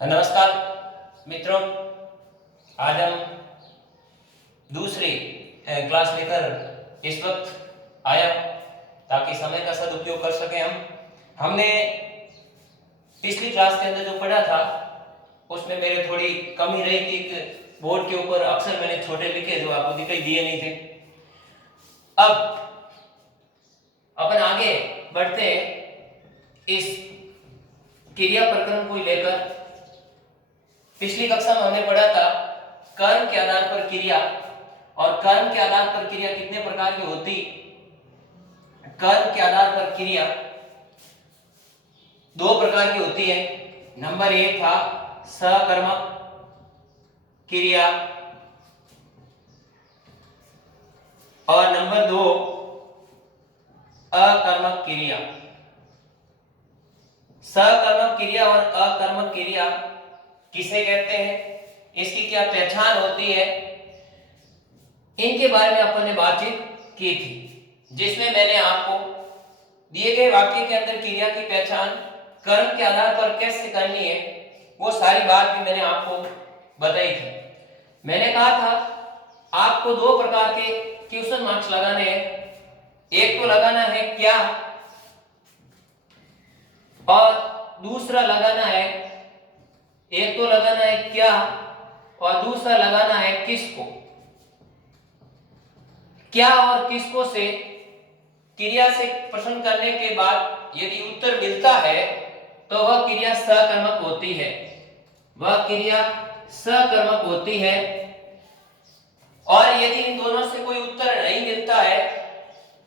नमस्कार मित्रों, आज हम दूसरी क्लास लेकर इस वक्त आया ताकि समय का सदुपयोग कर सकें। हमने पिछली क्लास के अंदर जो पढ़ा था उसमें मेरे थोड़ी कमी रही थी कि बोर्ड के ऊपर अक्षर मैंने छोटे लिखे जो आपको दिखाई दिए नहीं थे। अब अपन आगे बढ़ते हैं इस क्रिया प्रकरण को लेकर। पिछली कक्षा में हमने पढ़ा था कर्म के आधार पर क्रिया, और कर्म के आधार पर क्रिया कितने प्रकार की होती। कर्म के आधार पर क्रिया दो प्रकार की होती है। नंबर एक था सकर्मक क्रिया और नंबर दो अकर्मक क्रिया। सकर्मक क्रिया और अकर्मक क्रिया किसे कहते हैं, इसकी क्या पहचान होती है, इनके बारे में अपन ने बातचीत की थी, जिसमें मैंने आपको दिए गए वाक्य के अंदर क्रिया की पहचान कर्म के आधार पर कैसे करनी है वो सारी बात भी मैंने आपको बताई थी। मैंने कहा था आपको दो प्रकार के क्वेश्चन मार्क्स लगाने हैं। एक तो लगाना है क्या और दूसरा लगाना है, एक तो लगाना है क्या और दूसरा लगाना है किसको। क्या और किसको से क्रिया से प्रश्न करने के बाद यदि उत्तर मिलता है तो वह क्रिया सकर्मक होती है, वह क्रिया सकर्मक होती है। और यदि इन दोनों से कोई उत्तर नहीं मिलता है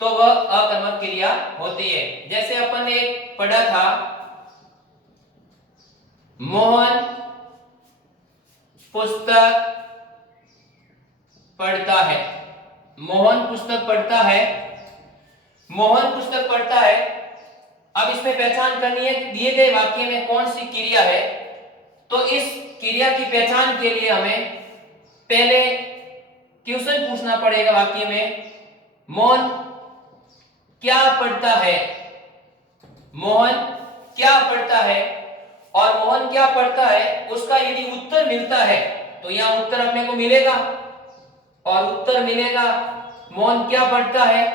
तो वह अकर्मक क्रिया होती है। जैसे अपन ने पढ़ा था मोहन पुस्तक पढ़ता है। मोहन पुस्तक पढ़ता है, मोहन पुस्तक पढ़ता है। अब इसमें पहचान करनी है दिए गए वाक्य में कौन सी क्रिया है। तो इस क्रिया की पहचान के लिए हमें पहले क्वेश्चन पूछना पड़ेगा वाक्य में, मोहन क्या पढ़ता है। मोहन क्या पढ़ता है और मोहन क्या पढ़ता है उसका यदि उत्तर मिलता है तो यहां उत्तर अपने को मिलेगा, और उत्तर मिलेगा मोहन क्या पढ़ता है,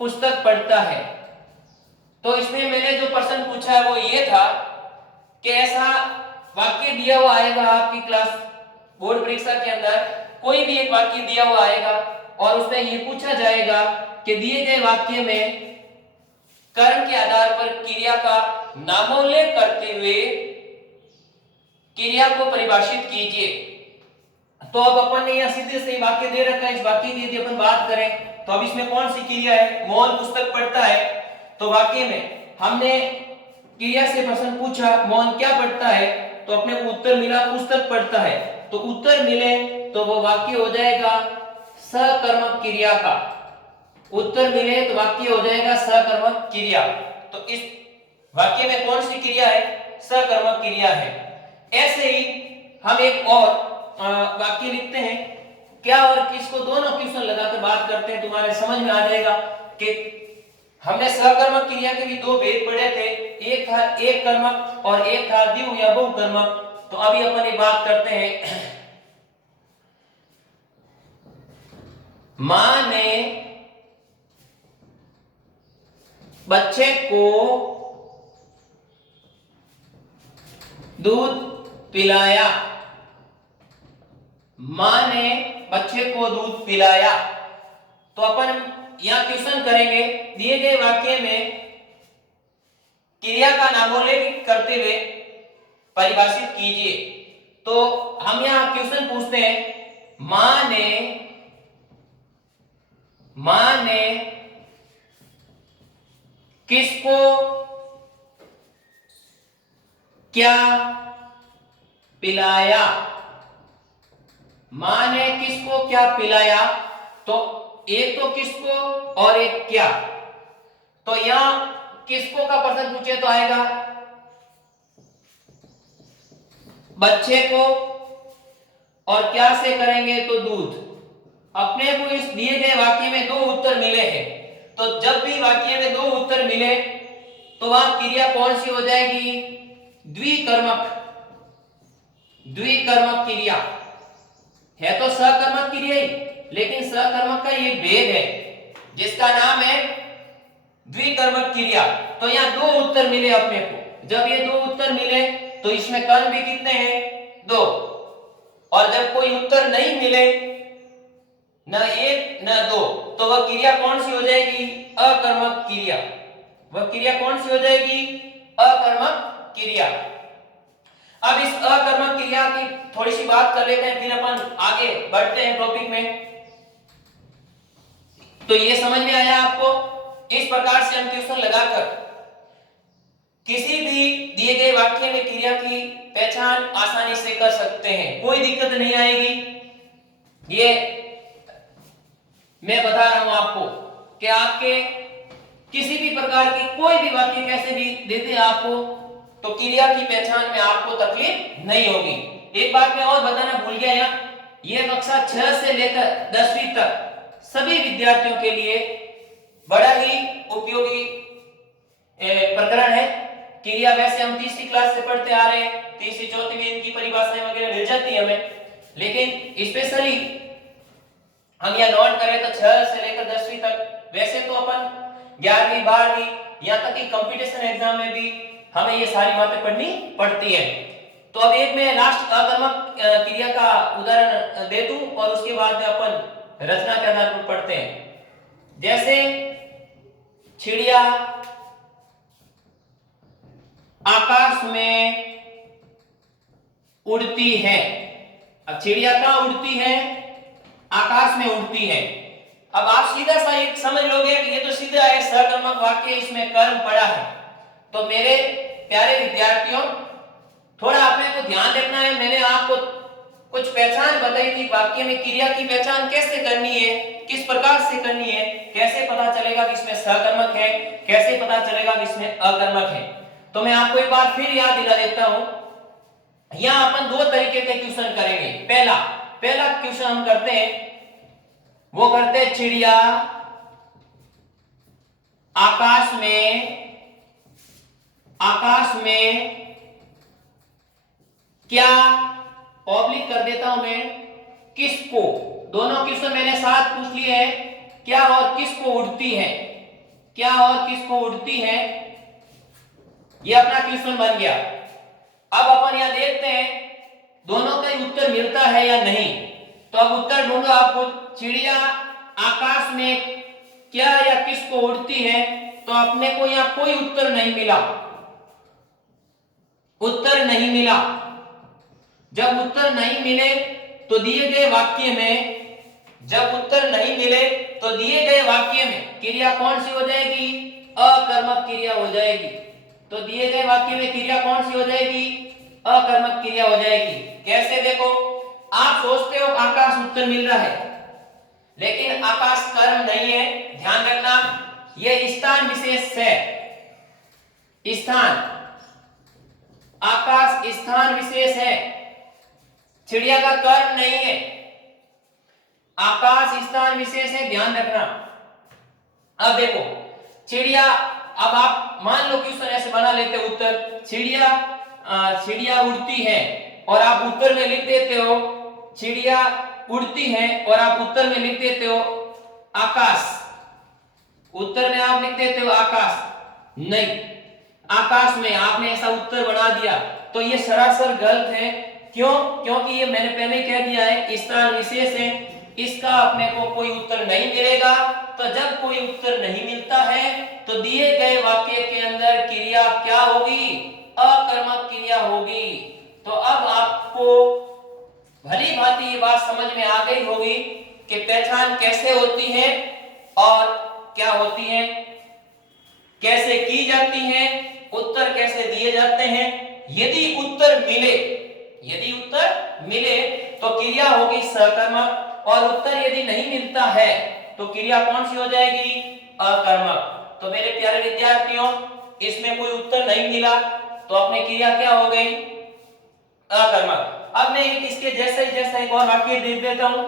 पुस्तक पढ़ता है। तो इसमें मैंने जो प्रश्न पूछा है वो ये था कि ऐसा वाक्य दिया हुआ आएगा आपकी क्लास बोर्ड परीक्षा के अंदर, कोई भी एक वाक्य दिया हुआ आएगा और उसमें ये पूछा जाएगा कि दिए गए वाक्य में कर्म के आधार पर क्रिया का नामोल्लेख करते हुए क्रिया को परिभाषित कीजिए। तो अब अपन ने यहां सीधे से वाक्य दे रखा है, इस वाक्य की यदि अपन बात करें तो अब इसमें कौन सी क्रिया है, मोहन पुस्तक पढ़ता है। तो वाक्य में हमने क्रिया से प्रश्न पूछा मोहन क्या पढ़ता है तो अपने को उत्तर मिला पुस्तक पढ़ता है। तो उत्तर मिले तो वो वाक्य हो जाएगा सकर्मक क्रिया का। उत्तर मिले तो वाक्य हो जाएगा सकर्मक क्रिया। तो इस वाक्य में कौन सी क्रिया है, सकर्मक क्रिया है। ऐसे ही हम एक और वाक्य लिखते हैं, क्या और किसको दोनों क्वेश्चन लगाकर बात करते हैं, तुम्हारे समझ में आ जाएगा कि हमने सकर्मक क्रिया के भी दो भेद पढ़े थे, एक था एक कर्मक और एक था द्विगु या बहुकर्मक। तो अभी अपन ये बात करते हैं, मां ने बच्चे को दूध पिलाया। मां ने बच्चे को दूध पिलाया। तो अपन यहां क्वेश्चन करेंगे दिए गए वाक्य में क्रिया का नामोल्लेख करते हुए परिभाषित कीजिए। तो हम यहां क्वेश्चन पूछते हैं, मां ने किसको क्या पिलाया। मां ने किसको क्या पिलाया, तो एक तो किसको और एक क्या। तो यहां किसको का प्रश्न पूछे तो आएगा बच्चे को, और क्या से करेंगे तो दूध। अपने को इस दिए गए वाक्य में दो उत्तर मिले हैं, तो जब भी वाक्य में दो उत्तर मिले तो वह क्रिया कौन सी हो जाएगी, द्विकर्मक। द्विकर्मक क्रिया है तो सकर्मक क्रिया ही, लेकिन सकर्मक का ये भेद है जिसका नाम है द्विकर्मक क्रिया। तो यहाँ दो उत्तर मिले अपने को। जब ये दो उत्तर मिले तो इसमें कर्म भी कितने हैं? दो। और जब कोई उत्तर नहीं मिले, न एक न दो, तो वह क्रिया कौन सी हो जाएगी? अकर्मक क्रिया। वह क्रिया कौन सी हो जाएगी? अकर्मक क्रिया। अब इस अकर्मक क्रिया की थोड़ी सी बात कर लेते हैं, फिर अपन आगे बढ़ते हैं टॉपिक में। तो ये समझ में आया आपको? इस प्रकार से हम ट्यूशन लगाकर किसी भी दिए गए वाक्य में क्रिया की पहचान आसानी से कर सकते हैं, कोई दिक्कत नहीं आएगी। ये मैं बता रहा हूं आपको कि आपके किसी भी प्रकार की कोई भी वाक्य कैसे भी देते हैं आपको, तो क्रिया की पहचान में आपको तकलीफ नहीं होगी। एक बात मैं और बताना भूल गया, यहाँ ये कक्षा 6 से लेकर 10वीं तक सभी विद्यार्थियों के लिए बड़ा ही उपयोगी प्रकरण है। क्रिया वैसे हम तीसरी क्लास से पढ़ते आ रहे हैं, तीसरी चौथी में इनकी परिभाषाएं वगैरह मिल जाती है हमें, लेकिन स्पेशली हम यह नोट करें तो 6 से लेकर 10वीं तक, वैसे तो अपन 11वीं 12वीं यहाँ तक कि कंपटीशन एग्जाम में भी हमें ये सारी बातें पढ़नी पड़ती है। तो अब एक मैं लास्ट अकर्मक क्रिया का उदाहरण दे दूं और उसके बाद अपन रचना के आधार पर पढ़ते हैं। जैसे चिड़िया आकाश में उड़ती है। अब चिड़िया कहां उड़ती है? आकाश में उड़ती है। अब आप सीधा सा एक समझ लोगे कि ये तो सीधा है सकर्मक वाक्य, इसमें कर्म पड़ा है। तो मेरे प्यारे विद्यार्थियों, थोड़ा अपने को ध्यान रखना है। मैंने आपको कुछ पहचान बताई थी वाक्य में क्रिया की पहचान कैसे करनी है, किस प्रकार से करनी है, कैसे पता चलेगा कि इसमें सकर्मक है, कैसे पता चलेगा कि इसमें अकर्मक है। तो मैं आपको एक बार फिर याद दिला देता हूं। यहां अपन दो तरीके के क्वेश्चन करेंगे। पहला क्वेश्चन हम करते हैं, वो करते हैं चिड़िया आकाश में क्या, पब्लिक कर देता हूं मैं, किसको। दोनों क्वेश्चन मैंने साथ पूछ लिए हैं, क्या और किसको उड़ती है, क्या और किसको उड़ती है, ये अपना क्वेश्चन बन गया। अब अपन यहां देखते हैं दोनों का उत्तर मिलता है या नहीं। तो अब उत्तर ढूंढो आपको, चिड़िया आकाश में क्या या किसको उड़ती है, तो अपने को यहां कोई उत्तर नहीं मिला, उत्तर नहीं मिला। जब उत्तर नहीं मिले तो दिए गए वाक्य में, जब उत्तर नहीं मिले तो दिए गए वाक्य में क्रिया कौन सी हो जाएगी? अकर्मक क्रिया हो जाएगी। तो दिए गए वाक्य में क्रिया कौन सी हो जाएगी? अकर्मक क्रिया हो जाएगी। कैसे? देखो, आप सोचते हो आकाश उत्तर मिल रहा है, लेकिन आकाश कर्म नहीं है। ध्यान रखना, यह स्थान विशेष है। स्थान, आकाश स्थान विशेष है, चिड़िया का कर्म नहीं है। आकाश स्थान विशेष है, ध्यान रखना। अब देखो चिड़िया, अब आप मान लो क्वेश्चन ऐसे बना लेते हो उत्तर, चिड़िया उड़ती है और आप उत्तर में लिख देते हो चिड़िया उड़ती है और आप उत्तर में लिख देते हो आकाश। उत्तर में आप लिख देते हो आकाश, नहीं, आकाश में आपने ऐसा उत्तर बना दिया, तो ये सरासर गलत है। क्यों? क्योंकि ये मैंने पहले ही कह दिया है स्थान विशेष है, इसका अपने को कोई उत्तर नहीं मिलेगा। तो जब कोई उत्तर नहीं मिलता है तो दिए गए वाक्य के अंदर क्रिया क्या होगी? अकर्मक क्रिया होगी। तो अब आपको भली भांति ये बात समझ में आ गई होगी कि पहचान कैसे होती है और क्या होती है, कैसे की जाती है, उत्तर कैसे दिए जाते हैं। यदि उत्तर मिले तो क्रिया होगी सकर्मक, और उत्तर यदि नहीं मिलता है तो क्रिया कौन सी हो जाएगी? अकर्मक। तो मेरे प्यारे विद्यार्थियों, इसमें कोई उत्तर नहीं मिला तो अपनी क्रिया क्या हो गई? अकर्मक। अब मैं इसके जैसा एक और वाक्य देख देता हूं,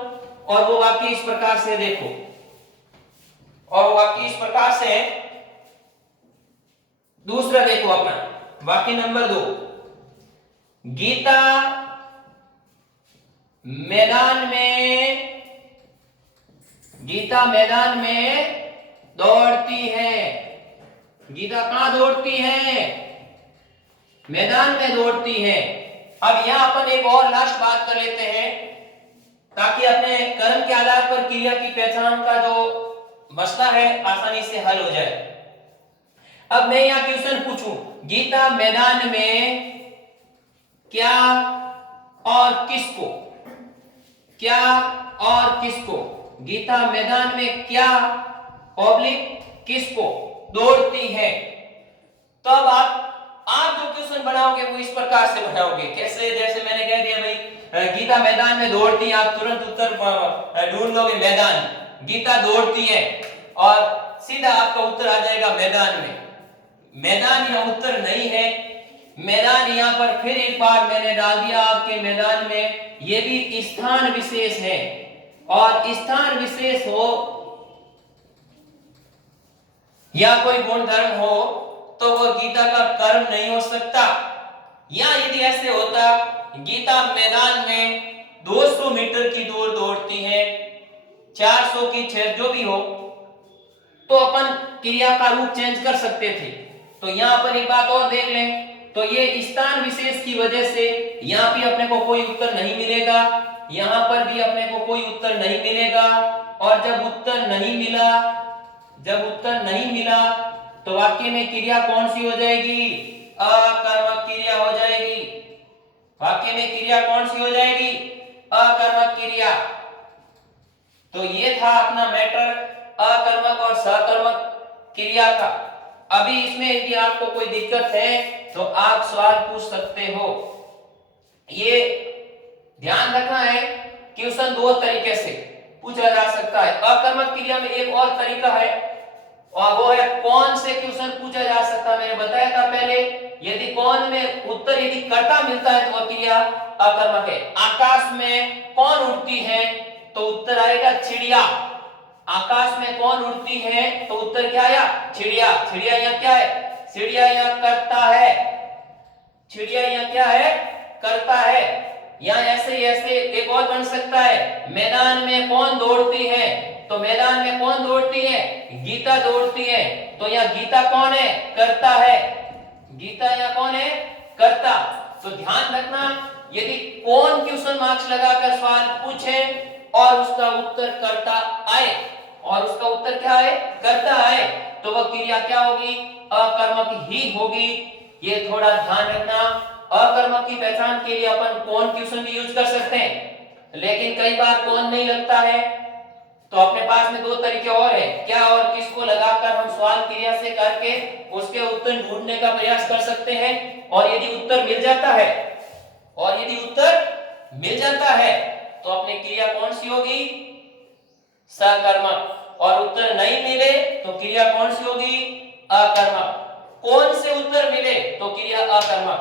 और वो वाक्य इस प्रकार से देखो, और वो वाक्य इस प्रकार से है। दूसरा देखो अपना वाक्य नंबर 2, गीता मैदान में, गीता मैदान में दौड़ती है। गीता कहां दौड़ती है? मैदान में दौड़ती है। अब यहां अपन एक और लास्ट बात कर लेते हैं ताकि अपने कर्म के आधार पर क्रिया की पहचान का जो मसला है आसानी से हल हो जाए। अब मैं यहां क्वेश्चन पूछूं, गीता मैदान में क्या और किसको, क्या और किसको, गीता मैदान में क्या पब्लिक किसको दौड़ती है? तो अब आप जो क्वेश्चन बनाओगे वो इस प्रकार से बनाओगे। कैसे? जैसे मैंने कह दिया भाई गीता मैदान में दौड़ती है, आप तुरंत उत्तर ढूंढ लोगे मैदान, गीता दौड़ती है और सीधा आपका उत्तर आ जाएगा मैदान में। मैदान यहां उत्तर नहीं है। मैदान यहां पर फिर एक बार मैंने डाल दिया आपके मैदान में, यह भी स्थान विशेष है और स्थान विशेष हो या कोई गुणधर्म हो तो वो गीता का कर्म नहीं हो सकता। या यदि ऐसे होता, गीता मैदान में 200 मीटर की दूर दौड़ती है, 400 की 6 जो भी हो, तो अपन क्रिया का रूप चेंज कर सकते थे। तो यहां अपन एक बात और देख लें, तो ये स्थान विशेष की वजह से यहां भी अपने को कोई उत्तर नहीं मिलेगा, यहां पर भी अपने को कोई उत्तर नहीं मिलेगा। और जब उत्तर नहीं मिला तो वाक्य में क्रिया कौन सी हो जाएगी? अकर्मक क्रिया हो जाएगी। वाक्य में क्रिया कौन सी हो जाएगी? अकर्मक क्रिया। तो ये था अपना मैटर अकर्मक और सकर्मक क्रिया का। अभी इसमें यदि आपको कोई दिक्कत है तो आप सवाल पूछ सकते हो। ये ध्यान रखना है, क्वेश्चन दो तरीके से पूछा जा सकता है। अकर्मक क्रिया में एक और तरीका है और वो है कौन से क्वेश्चन पूछा जा सकता है। मैंने बताया था पहले, यदि कौन में उत्तर यदि कर्ता मिलता है तो वह क्रिया अकर्मक है। आकाश में कौन उड़ती है तो उत्तर आएगा चिड़िया। आकाश में कौन उड़ती है तो उत्तर क्या आया? चिड़िया। चिड़िया यहाँ क्या है? चिड़िया यहाँ करता है। चिड़िया यहाँ क्या है? करता है। यहाँ ऐसे एक और बन सकता है, मैदान में कौन दौड़ती है तो मैदान में कौन दौड़ती है? गीता दौड़ती है। तो यहाँ गीता कौन है? करता है। गीता यहाँ कौन है? करता। तो ध्यान रखना, यदि कौन क्वेश्चन मार्क्स लगाकर सवाल पूछे और उसका उत्तर करता आए, और उसका उत्तर क्या है? करता आए, तो वह क्रिया क्या होगी? अकर्मक ही होगी। ये थोड़ा ध्यान रखना। अकर्मक की पहचान के लिए अपन कौन क्वेश्चन भी यूज कर सकते हैं, लेकिन कई बार कौन नहीं लगता है तो अपने पास में दो तरीके और है, क्या और किसको लगाकर हम सवाल क्रिया से करके उसके उत्तर ढूंढने का प्रयास कर सकते हैं। और यदि उत्तर मिल जाता है तो अपनी क्रिया कौन सी होगी? सकर्मक। और उत्तर नहीं मिले तो क्रिया कौन सी होगी? अकर्मक। कौन से उत्तर मिले तो क्रिया अकर्मक,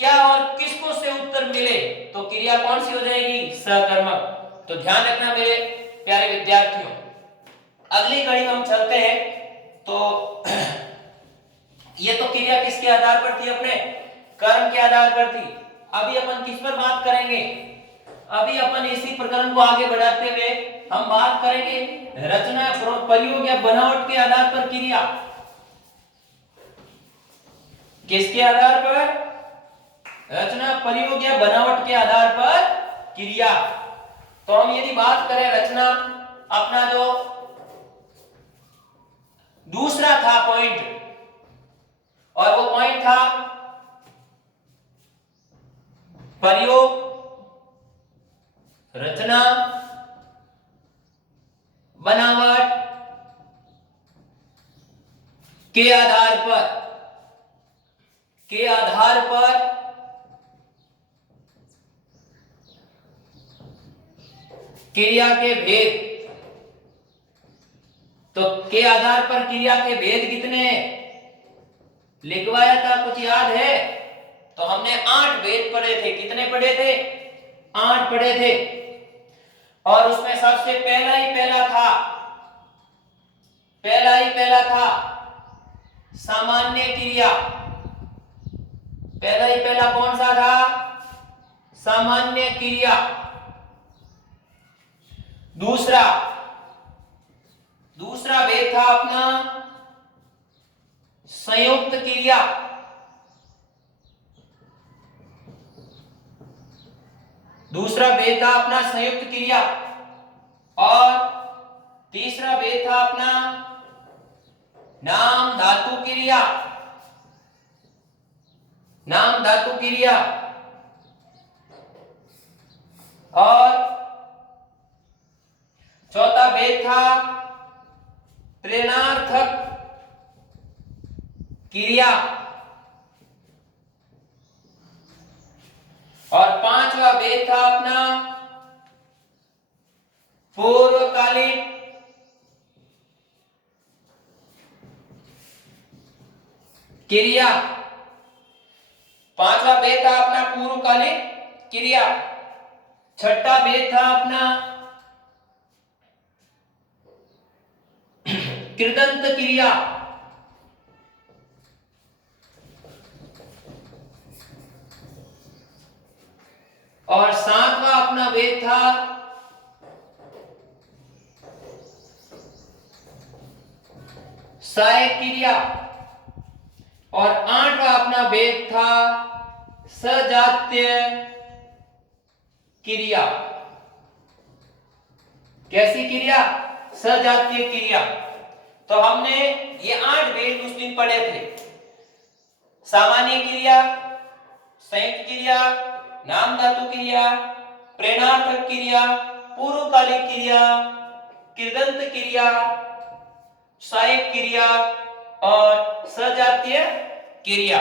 क्या और किसको से उत्तर मिले तो क्रिया कौन सी हो जाएगी? सकर्मक। तो ध्यान रखना मेरे प्यारे विद्यार्थियों। अगली कड़ी हम चलते हैं। तो ये तो क्रिया किसके आधार पर थी? अपने कर्म के आधार पर थी। अभी अपन किस पर बात करेंगे? अभी अपन इसी प्रकरण को आगे बढ़ाते हुए हम बात करेंगे रचना, प्रयोग या बनावट के आधार पर क्रिया। किसके आधार पर? रचना, प्रयोग या बनावट के आधार पर क्रिया। तो हम यदि बात करें रचना, अपना जो दूसरा था पॉइंट, और वो पॉइंट था प्रयोग, रचना, बनावट के आधार पर क्रिया के भेद। तो के आधार पर क्रिया के भेद कितने लिखवाया था? कुछ याद है? तो हमने 8 भेद पढ़े थे। कितने पढ़े थे? 8 पढ़े थे। और उसमें सबसे पहला ही पहला था सामान्य क्रिया। पहला कौन सा था? सामान्य क्रिया। दूसरा दूसरा भेद था अपना संयुक्त क्रिया। दूसरा भेद था अपना संयुक्त क्रिया। और तीसरा भेद था अपना नाम धातु क्रिया। नाम धातु क्रिया। और चौथा भेद था प्रेरणार्थक क्रिया। और पांचवा भेद था अपना पूर्वकालीन क्रिया। पांचवा भेद था अपना पूर्वकालीन क्रिया। छठा भेद था अपना कृदंत क्रिया। और सातवां अपना भेद था सहायक क्रिया। और आठवां अपना भेद था सजातीय क्रिया। कैसी क्रिया? सजातीय क्रिया। तो हमने ये 8 भेद उस दिन पढ़े थे। सामान्य क्रिया, संयुक्त क्रिया, नाम धातु क्रिया, प्रेरणार्थक क्रिया, पूर्वकालिक क्रिया, कृदंत क्रिया, सहायक क्रिया और सजातीय क्रिया।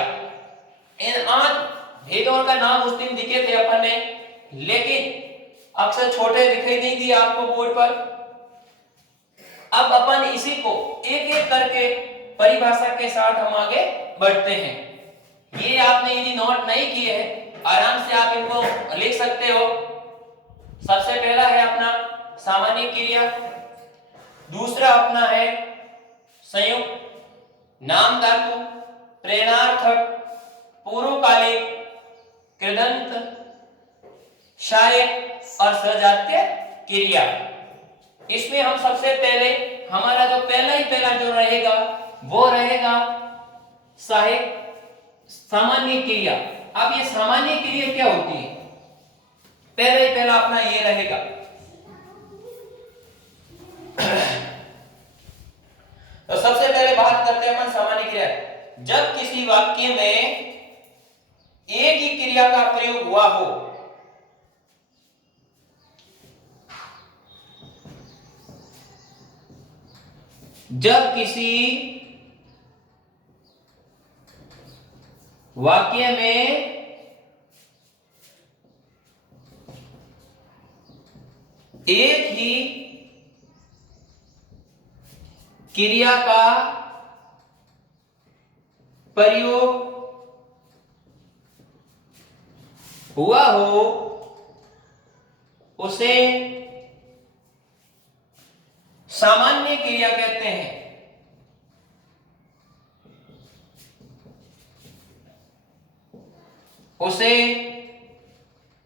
इन 8 भेदों का नाम उस दिन दिखे थे अपन ने, लेकिन अक्सर छोटे दिखाई नहीं दिए आपको बोर्ड पर। अब अपन इसी को एक एक करके परिभाषा के साथ हम आगे बढ़ते हैं। ये आपने यदि नोट नहीं किए हैं, आराम से आप इनको लिख सकते हो। सबसे पहला है अपना सामान्य क्रिया, दूसरा अपना है संयुक्त, नाम धातु, प्रेरणार्थक, पूर्वकालिक, कृदंत, सहायक और सजातीय क्रिया। इसमें हम सबसे पहले हमारा जो पहला जो रहेगा वो रहेगा सहायक सामान्य क्रिया। अब ये सामान्य क्रिया क्या होती है? पहला अपना ये रहेगा। तो सबसे पहले बात करते हैं अपन सामान्य क्रिया। जब किसी वाक्य में एक ही क्रिया का प्रयोग हुआ हो, जब किसी वाक्य में एक ही क्रिया का प्रयोग हुआ हो, उसे सामान्य क्रिया कहते हैं। उसे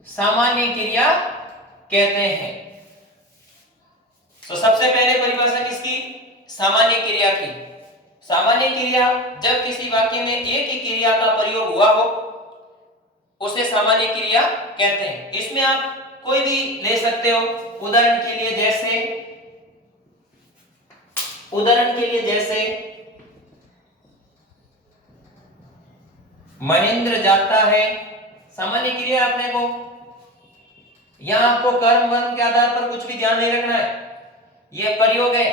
सामान्य क्रिया कहते हैं। तो सबसे पहले परिभाषा किसकी? सामान्य क्रिया की। सामान्य क्रिया जब किसी वाक्य में एक ही क्रिया का प्रयोग हुआ हो, उसे सामान्य क्रिया कहते हैं। इसमें आप कोई भी ले सकते हो। उदाहरण के लिए जैसे महेंद्र जाता है, सामान्य क्रिया अपने को। यहां आपको कर्म वर्म के आधार पर कुछ भी ध्यान नहीं रखना है। यह प्रयोग है,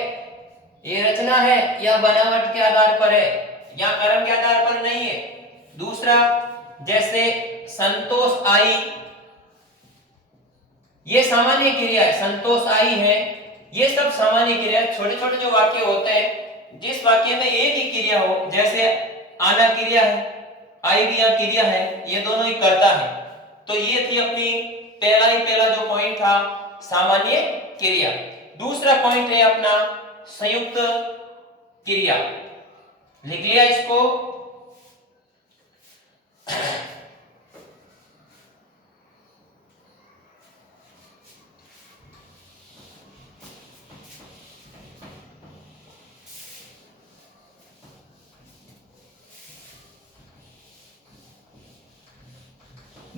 ये रचना है या बनावट के आधार पर है, या कर्म के आधार पर नहीं है। दूसरा, जैसे संतोष आई, ये सामान्य क्रिया है। संतोष आई है, ये सब सामान्य क्रिया। छोटे छोटे जो वाक्य होते हैं, जिस वाक्य में एक ही क्रिया हो, जैसे आना क्रिया है, आई भी यहाँ क्रिया है, ये दोनों ही करता है। तो ये थी अपनी पहला जो पॉइंट था, सामान्य क्रिया। दूसरा पॉइंट है अपना संयुक्त क्रिया। लिख लिया इसको।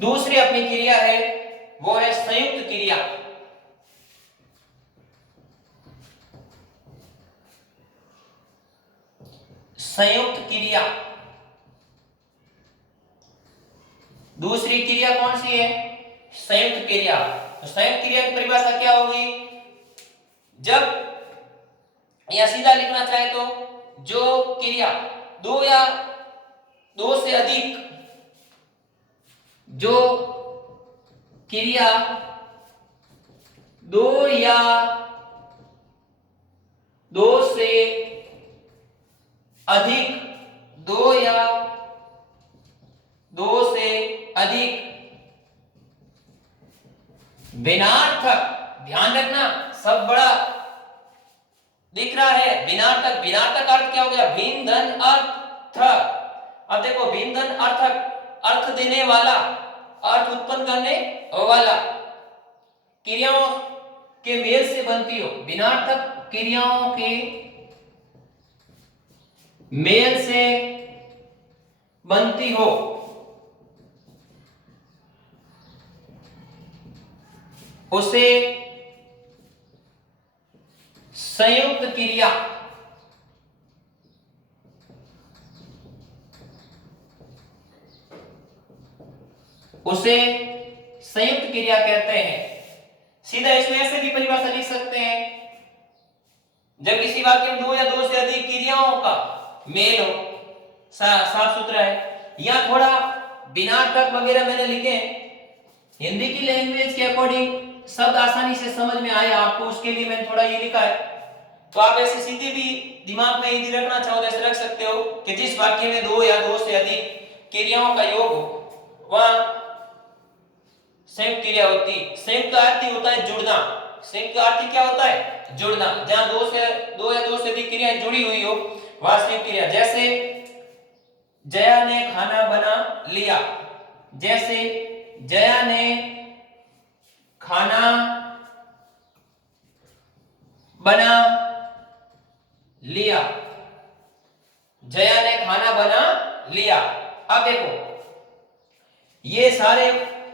दूसरी अपनी क्रिया है वो है संयुक्त क्रिया। संयुक्त क्रिया, दूसरी क्रिया कौन सी है? संयुक्त क्रिया। तो संयुक्त क्रिया की परिभाषा क्या होगी? जब या सीधा लिखना चाहे तो जो क्रिया दो या दो से अधिक, जो क्रिया दो या दो से अधिक, दो या दो से अधिक भिन्नार्थक, ध्यान रखना सब बड़ा दिख रहा है, भिन्नार्थक। भिन्नार्थक अर्थ क्या हो गया? भिन्न धन अर्थ। अब देखो भिन्न धन अर्थक, अर्थ देने वाला, अर्थ उत्पन्न करने वाला, क्रियाओं के मेल से बनती हो, भिन्नार्थक क्रियाओं के मेल से बनती हो, उसे संयुक्त क्रिया, उसे संयुक्त क्रिया कहते हैं। सीधा इसमें ऐसे भी परिभाषा लिख सकते हैं, जब किसी वाक्य में दो या दो से अधिक क्रियाओं का मेल हो, साफ सुथरा है। या थोड़ा बिनार्थक वगैरह मैंने लिखे, हिंदी की लैंग्वेज के अकॉर्डिंग शब्द आसानी से समझ में आए आपको, उसके लिए मैंने थोड़ा ये लिखा है। तो आप ऐसे सीधे भी दिमाग में यदि रखना चाहो तो ऐसे रख सकते हो कि जिस वाक्य में दो या दो से अधिक क्रियाओं का योग हो वह संयुक्त क्रिया होती। संयुक्त अर्थ होता है जुड़ना। संयुक्त अर्थ क्या होता है? जुड़ना। जहां दो या दो से अधिक क्रियाएं जुड़ी हुई हो वह संयुक्त क्रिया। जैसे जया ने खाना बना लिया, जैसे जया ने खाना बना लिया, जया ने खाना बना लिया। अब देखो ये सारे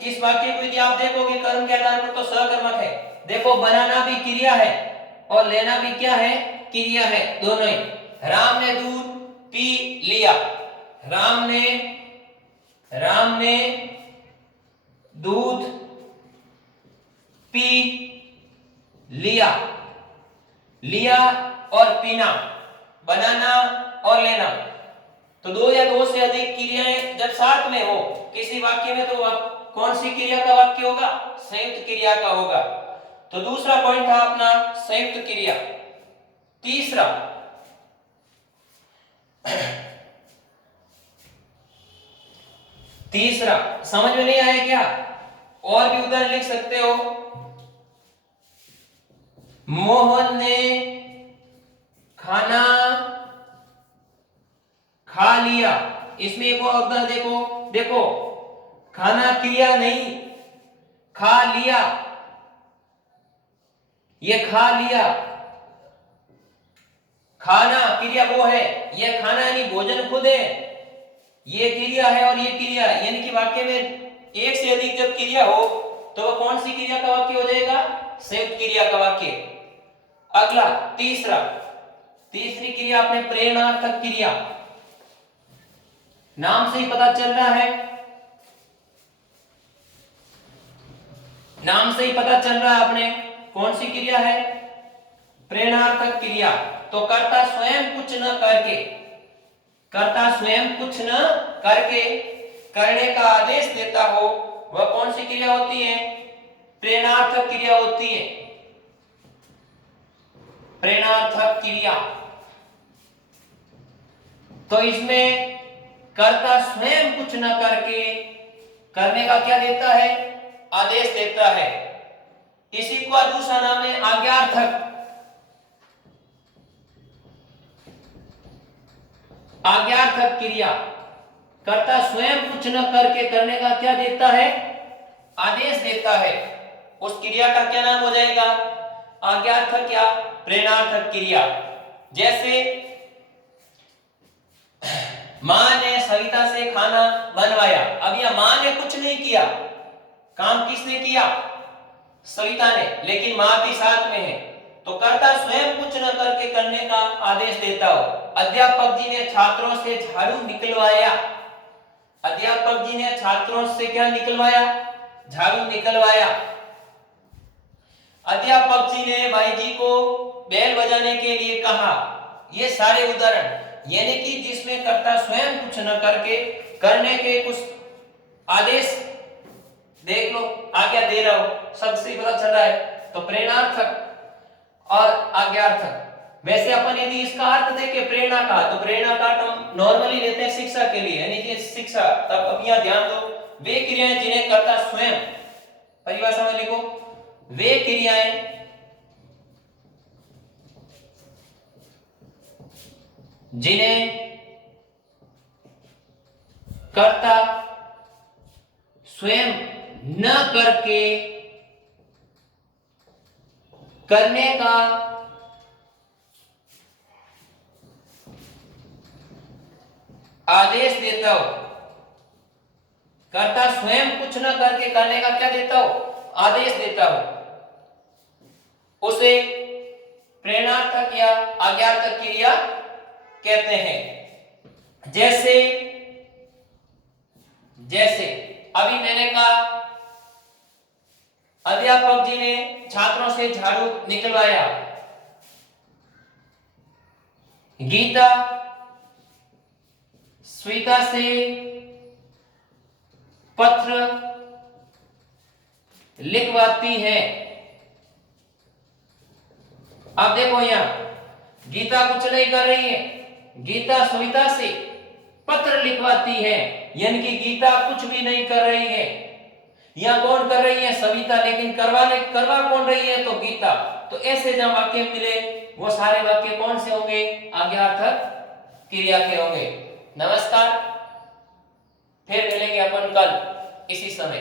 इस वाक्य को यदि आप देखोगे कर्म के आधार पर तो सहकर्मक है। देखो बनाना भी क्रिया है और लेना भी क्या है? क्रिया है, दोनों ही। राम ने दूध पी लिया, राम ने दूध पी लिया। लिया और पीना, बनाना और लेना, तो दो या दो से अधिक क्रियाएं जब साथ में हो किसी वाक्य में तो कौन सी क्रिया का वाक्य होगा? संयुक्त क्रिया का होगा। तो दूसरा पॉइंट था अपना संयुक्त क्रिया। तीसरा समझ में नहीं आया क्या? और भी उदाहरण लिख सकते हो। मोहन ने खाना खा लिया। इसमें एक और उदाहरण देखो खाना क्रिया नहीं, खा लिया, ये खा लिया। खाना क्रिया वो है, ये खाना यानी भोजन खुद है, ये क्रिया है और ये क्रिया है। यानी कि वाक्य में एक से अधिक जब क्रिया हो तो वह कौन सी क्रिया का वाक्य हो जाएगा? संयुक्त क्रिया का वाक्य। अगला तीसरी क्रिया अपने प्रेरणार्थक क्रिया। नाम से ही पता चल रहा है, नाम से ही पता चल रहा है अपने कौन सी क्रिया है? प्रेरणार्थक क्रिया। तो कर्ता स्वयं कुछ न करके, कर्ता स्वयं कुछ न करके करने का आदेश देता हो वह कौन सी क्रिया होती है? प्रेरणार्थक क्रिया होती है। प्रेरणार्थक क्रिया। तो इसमें कर्ता स्वयं कुछ न करके करने का क्या देता है? आदेश देता है। इसी को दूसरा नाम है आज्ञार्थक। आज्ञार्थक क्रिया। कर्ता स्वयं कुछ न करके करने का क्या देता है? आदेश देता है। उस क्रिया का क्या नाम हो जाएगा? आज्ञार्थक या प्रेरणार्थक क्रिया। जैसे मां ने सविता से खाना बनवाया। अब यह मां ने कुछ नहीं किया, काम किसने किया? सविता ने, लेकिन मां भी साथ में है, तो कर्ता स्वयं कुछ न करके करने का आदेश देता हो। अध्यापक जी ने छात्रों से झाड़ू निकलवाया। अध्यापक जी ने छात्रों से क्या निकलवाया? झाड़ू निकलवाया। अध्यापक जी ने भाई जी को बेल बजाने के लिए कहा। ये सारे उदाहरण यानी कि जिसमें कर्ता स्वयं कुछ न करके करने के कुछ आदेश, देख लो आज्ञा दे रहा हो, सबसे पता चल रहा है। तो प्रेरणार्थक और आज्ञार्थक। वैसे अपन यदि इसका अर्थ देखें प्रेरणा का, तो प्रेरणा का हम नॉर्मली लेते हैं शिक्षा के लिए, यानी कि शिक्षा। तब अब यहां ध्यान दो, वे क्रियाएं जिन्हें कर्ता स्वयं, परिभाषा में लिखो, वे क्रियाएं जिन्हें कर्ता स्वयं न करके करने का आदेश देता हो। कर्ता स्वयं कुछ न करके करने का क्या देता हो? आदेश देता हो, उसे प्रेरणार्थक या आज्ञार्थक क्रिया कहते हैं। जैसे जैसे अभी मैंने कहा अध्यापक जी ने छात्रों से झाड़ू निकलवाया। गीता स्विता से पत्र लिखवाती है। अब देखो यहां गीता कुछ नहीं कर रही है, गीता सविता से पत्र लिखवाती है, यानी कि गीता कुछ भी नहीं कर रही है। यहां कौन कर रही है? सविता, लेकिन करवा कौन रही है? तो गीता। तो ऐसे जब वाक्य मिले वो सारे वाक्य कौन से होंगे? आज्ञार्थक क्रिया के होंगे। नमस्कार, फिर मिलेंगे अपन कल इसी समय।